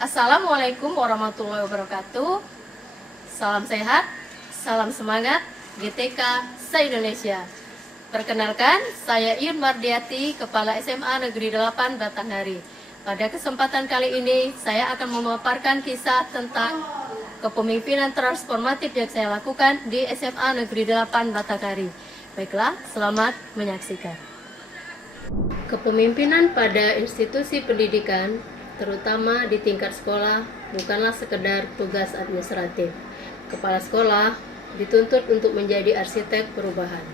Assalamualaikum warahmatullahi wabarakatuh. Salam sehat, salam semangat, GTK se-Indonesia. Perkenalkan, saya Iyun Mardiati, Kepala SMA Negeri 8 Batanghari. Pada kesempatan kali ini, saya akan memaparkan kisah tentang kepemimpinan transformatif yang saya lakukan di SMA Negeri 8 Batanghari. Baiklah, selamat menyaksikan. Kepemimpinan pada institusi pendidikan, terutama di tingkat sekolah, bukanlah sekedar tugas administratif. Kepala sekolah dituntut untuk menjadi arsitek perubahan.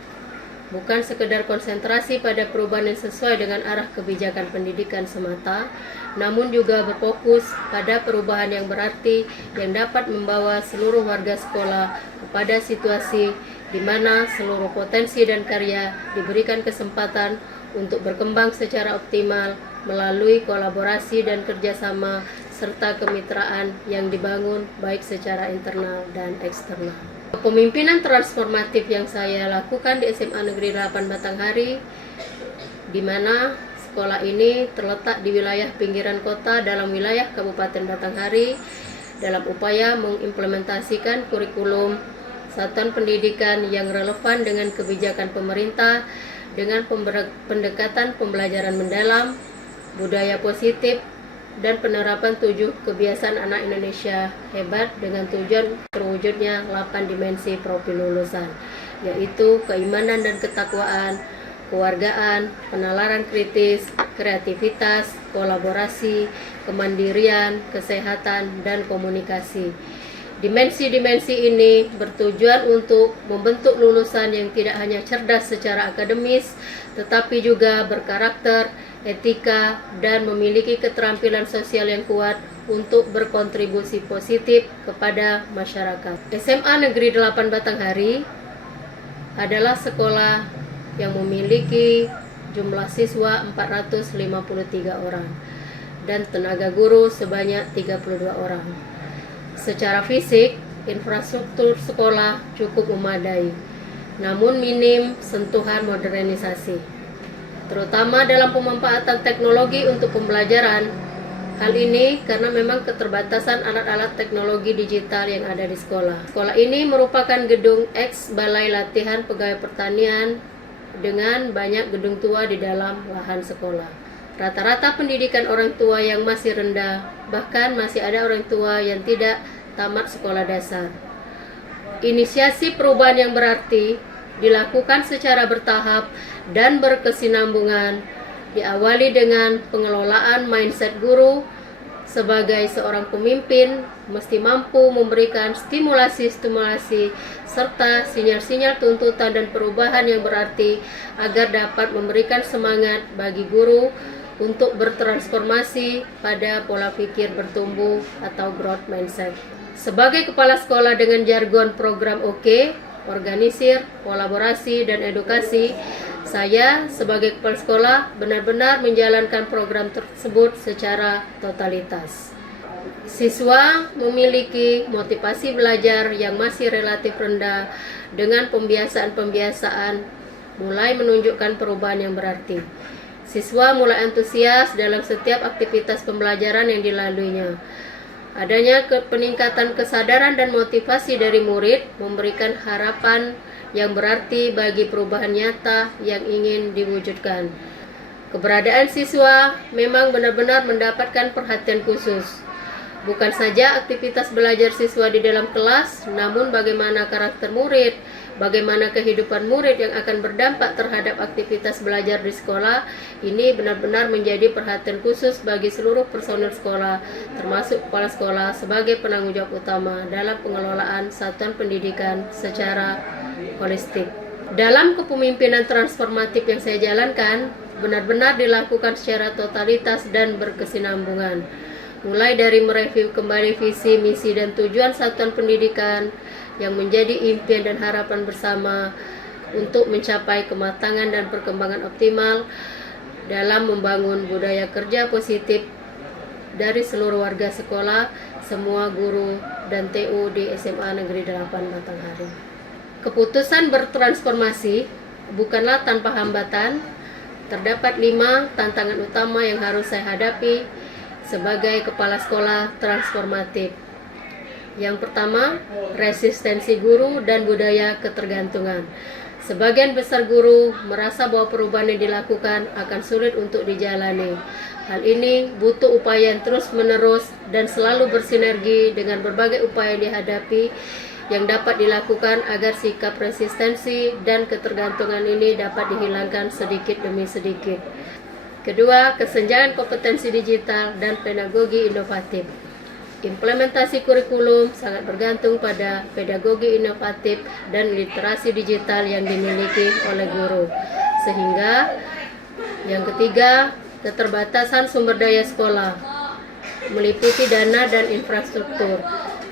Bukan sekedar konsentrasi pada perubahan yang sesuai dengan arah kebijakan pendidikan semata, namun juga berfokus pada perubahan yang berarti yang dapat membawa seluruh warga sekolah kepada situasi di mana seluruh potensi dan karya diberikan kesempatan untuk berkembang secara optimal melalui kolaborasi dan kerjasama serta kemitraan yang dibangun baik secara internal dan eksternal. Kepemimpinan transformatif yang saya lakukan di SMA Negeri 8 Batanghari, di mana sekolah ini terletak di wilayah pinggiran kota dalam wilayah Kabupaten Batanghari, dalam upaya mengimplementasikan kurikulum satuan pendidikan yang relevan dengan kebijakan pemerintah dengan pendekatan pembelajaran mendalam, budaya positif, dan penerapan 7 kebiasaan anak Indonesia hebat dengan tujuan terwujudnya 8 dimensi profil lulusan, yaitu keimanan dan ketakwaan, kewargaan, penalaran kritis, kreativitas, kolaborasi, kemandirian, kesehatan, dan komunikasi. Dimensi-dimensi ini bertujuan untuk membentuk lulusan yang tidak hanya cerdas secara akademis, tetapi juga berkarakter, etika, dan memiliki keterampilan sosial yang kuat untuk berkontribusi positif kepada masyarakat. SMA Negeri 8 Batanghari adalah sekolah yang memiliki jumlah siswa 453 orang dan tenaga guru sebanyak 32 orang. Secara fisik, infrastruktur sekolah cukup memadai, namun minim sentuhan modernisasi, terutama dalam pemanfaatan teknologi untuk pembelajaran. Hal ini karena memang keterbatasan alat-alat teknologi digital yang ada di sekolah. Sekolah ini merupakan gedung eks Balai Latihan Pegawai Pertanian dengan banyak gedung tua di dalam lahan sekolah. Rata-rata pendidikan orang tua yang masih rendah, bahkan masih ada orang tua yang tidak tamat sekolah dasar. Inisiasi perubahan yang berarti dilakukan secara bertahap dan berkesinambungan, diawali dengan pengelolaan mindset guru sebagai seorang pemimpin mesti mampu memberikan stimulasi-stimulasi serta sinyal-sinyal tuntutan dan perubahan yang berarti agar dapat memberikan semangat bagi guru untuk bertransformasi pada pola pikir bertumbuh atau growth mindset. Sebagai kepala sekolah dengan jargon program OK, organisir, kolaborasi, dan edukasi, saya sebagai kepala sekolah benar-benar menjalankan program tersebut secara totalitas. Siswa memiliki motivasi belajar yang masih relatif rendah dengan pembiasaan-pembiasaan mulai menunjukkan perubahan yang berarti. Siswa mulai antusias dalam setiap aktivitas pembelajaran yang dilaluinya. Adanya peningkatan kesadaran dan motivasi dari murid memberikan harapan yang berarti bagi perubahan nyata yang ingin diwujudkan. Keberadaan siswa memang benar-benar mendapatkan perhatian khusus. Bukan saja aktivitas belajar siswa di dalam kelas, namun bagaimana karakter murid, bagaimana kehidupan murid yang akan berdampak terhadap aktivitas belajar di sekolah, ini benar-benar menjadi perhatian khusus bagi seluruh personel sekolah, termasuk kepala sekolah sebagai penanggung jawab utama dalam pengelolaan satuan pendidikan secara holistik. Dalam kepemimpinan transformatif yang saya jalankan, benar-benar dilakukan secara totalitas dan berkesinambungan. Mulai dari mereview kembali visi, misi, dan tujuan satuan pendidikan yang menjadi impian dan harapan bersama untuk mencapai kematangan dan perkembangan optimal dalam membangun budaya kerja positif dari seluruh warga sekolah, semua guru, dan TU di SMA Negeri 8 Batanghari. Keputusan bertransformasi bukanlah tanpa hambatan. Terdapat 5 tantangan utama yang harus saya hadapi sebagai kepala sekolah transformatif. Yang pertama, resistensi guru dan budaya ketergantungan. Sebagian besar guru merasa bahwa perubahan yang dilakukan akan sulit untuk dijalani. Hal ini butuh upaya yang terus-menerus dan selalu bersinergi dengan berbagai upaya yang dihadapi yang dapat dilakukan agar sikap resistensi dan ketergantungan ini dapat dihilangkan sedikit demi sedikit. Kedua, kesenjangan kompetensi digital dan pedagogi inovatif. Implementasi kurikulum sangat bergantung pada pedagogi inovatif dan literasi digital yang dimiliki oleh guru. Sehingga yang ketiga, keterbatasan sumber daya sekolah, meliputi dana dan infrastruktur.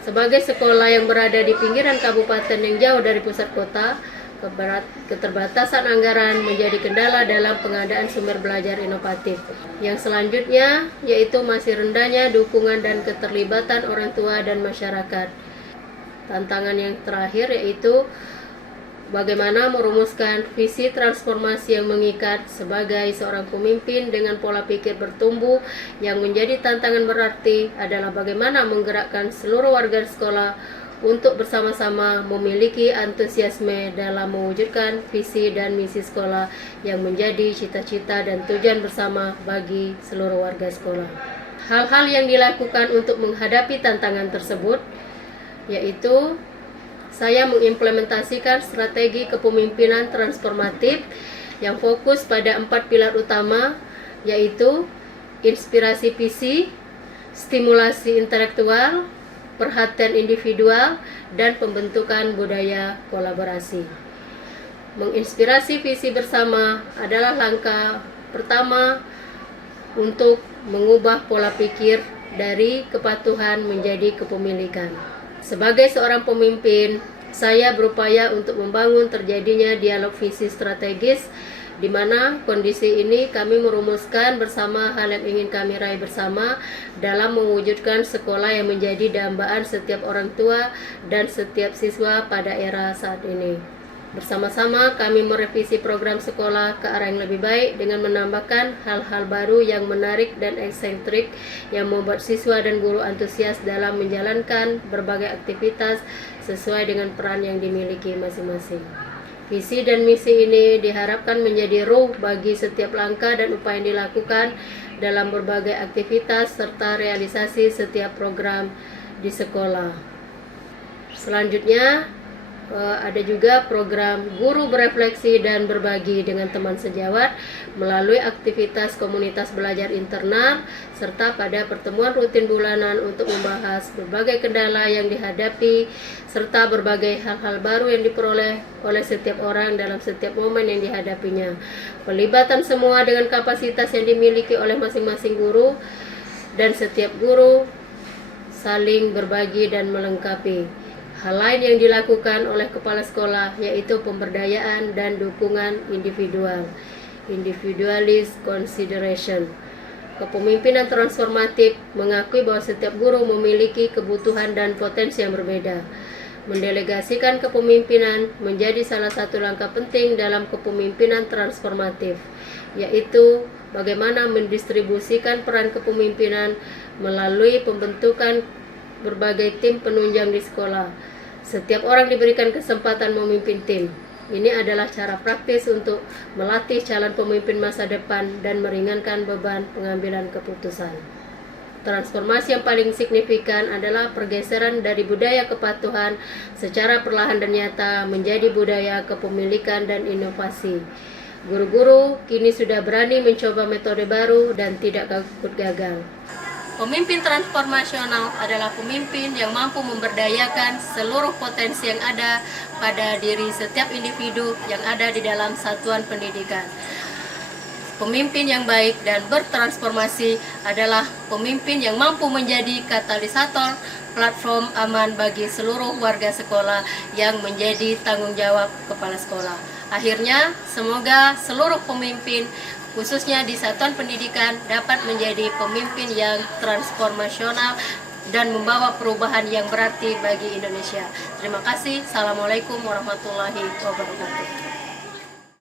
Sebagai sekolah yang berada di pinggiran kabupaten yang jauh dari pusat kota, keterbatasan anggaran menjadi kendala dalam pengadaan sumber belajar inovatif. Yang selanjutnya yaitu masih rendahnya dukungan dan keterlibatan orang tua dan masyarakat. Tantangan yang terakhir yaitu bagaimana merumuskan visi transformasi yang mengikat sebagai seorang pemimpin dengan pola pikir bertumbuh. Yang menjadi tantangan berarti adalah bagaimana menggerakkan seluruh warga sekolah untuk bersama-sama memiliki antusiasme dalam mewujudkan visi dan misi sekolah yang menjadi cita-cita dan tujuan bersama bagi seluruh warga sekolah. Hal-hal yang dilakukan untuk menghadapi tantangan tersebut yaitu saya mengimplementasikan strategi kepemimpinan transformatif yang fokus pada 4 pilar utama, yaitu inspirasi visi, stimulasi intelektual, perhatian individual, dan pembentukan budaya kolaborasi. Menginspirasi visi bersama adalah langkah pertama untuk mengubah pola pikir dari kepatuhan menjadi kepemilikan. Sebagai seorang pemimpin, saya berupaya untuk membangun terjadinya dialog visi strategis di mana kondisi ini kami merumuskan bersama hal yang ingin kami raih bersama dalam mewujudkan sekolah yang menjadi dambaan setiap orang tua dan setiap siswa pada era saat ini. Bersama-sama kami merevisi program sekolah ke arah yang lebih baik dengan menambahkan hal-hal baru yang menarik dan eksentrik yang membuat siswa dan guru antusias dalam menjalankan berbagai aktivitas sesuai dengan peran yang dimiliki masing-masing. Visi dan misi ini diharapkan menjadi ruh bagi setiap langkah dan upaya yang dilakukan dalam berbagai aktivitas serta realisasi setiap program di sekolah. Selanjutnya, ada juga program guru berefleksi dan berbagi dengan teman sejawat melalui aktivitas komunitas belajar internal serta pada pertemuan rutin bulanan untuk membahas berbagai kendala yang dihadapi serta berbagai hal-hal baru yang diperoleh oleh setiap orang dalam setiap momen yang dihadapinya. Pelibatan semua dengan kapasitas yang dimiliki oleh masing-masing guru dan setiap guru saling berbagi dan melengkapi. Hal lain yang dilakukan oleh kepala sekolah yaitu pemberdayaan dan dukungan individual, individualist consideration. Kepemimpinan transformatif mengakui bahwa setiap guru memiliki kebutuhan dan potensi yang berbeda. Mendelegasikan kepemimpinan menjadi salah satu langkah penting dalam kepemimpinan transformatif, yaitu bagaimana mendistribusikan peran kepemimpinan melalui pembentukan berbagai tim penunjang di sekolah. Setiap orang diberikan kesempatan memimpin tim. Ini adalah cara praktis untuk melatih calon pemimpin masa depan dan meringankan beban pengambilan keputusan. Transformasi yang paling signifikan adalah pergeseran dari budaya kepatuhan secara perlahan dan nyata menjadi budaya kepemilikan dan inovasi. Guru-guru kini sudah berani mencoba metode baru dan tidak takut gagal. Pemimpin transformasional adalah pemimpin yang mampu memberdayakan seluruh potensi yang ada pada diri setiap individu yang ada di dalam satuan pendidikan. Pemimpin yang baik dan bertransformasi adalah pemimpin yang mampu menjadi katalisator platform aman bagi seluruh warga sekolah yang menjadi tanggung jawab kepala sekolah. Akhirnya, semoga seluruh pemimpin khususnya di satuan pendidikan dapat menjadi pemimpin yang transformasional dan membawa perubahan yang berarti bagi Indonesia. Terima kasih. Assalamualaikum warahmatullahi wabarakatuh.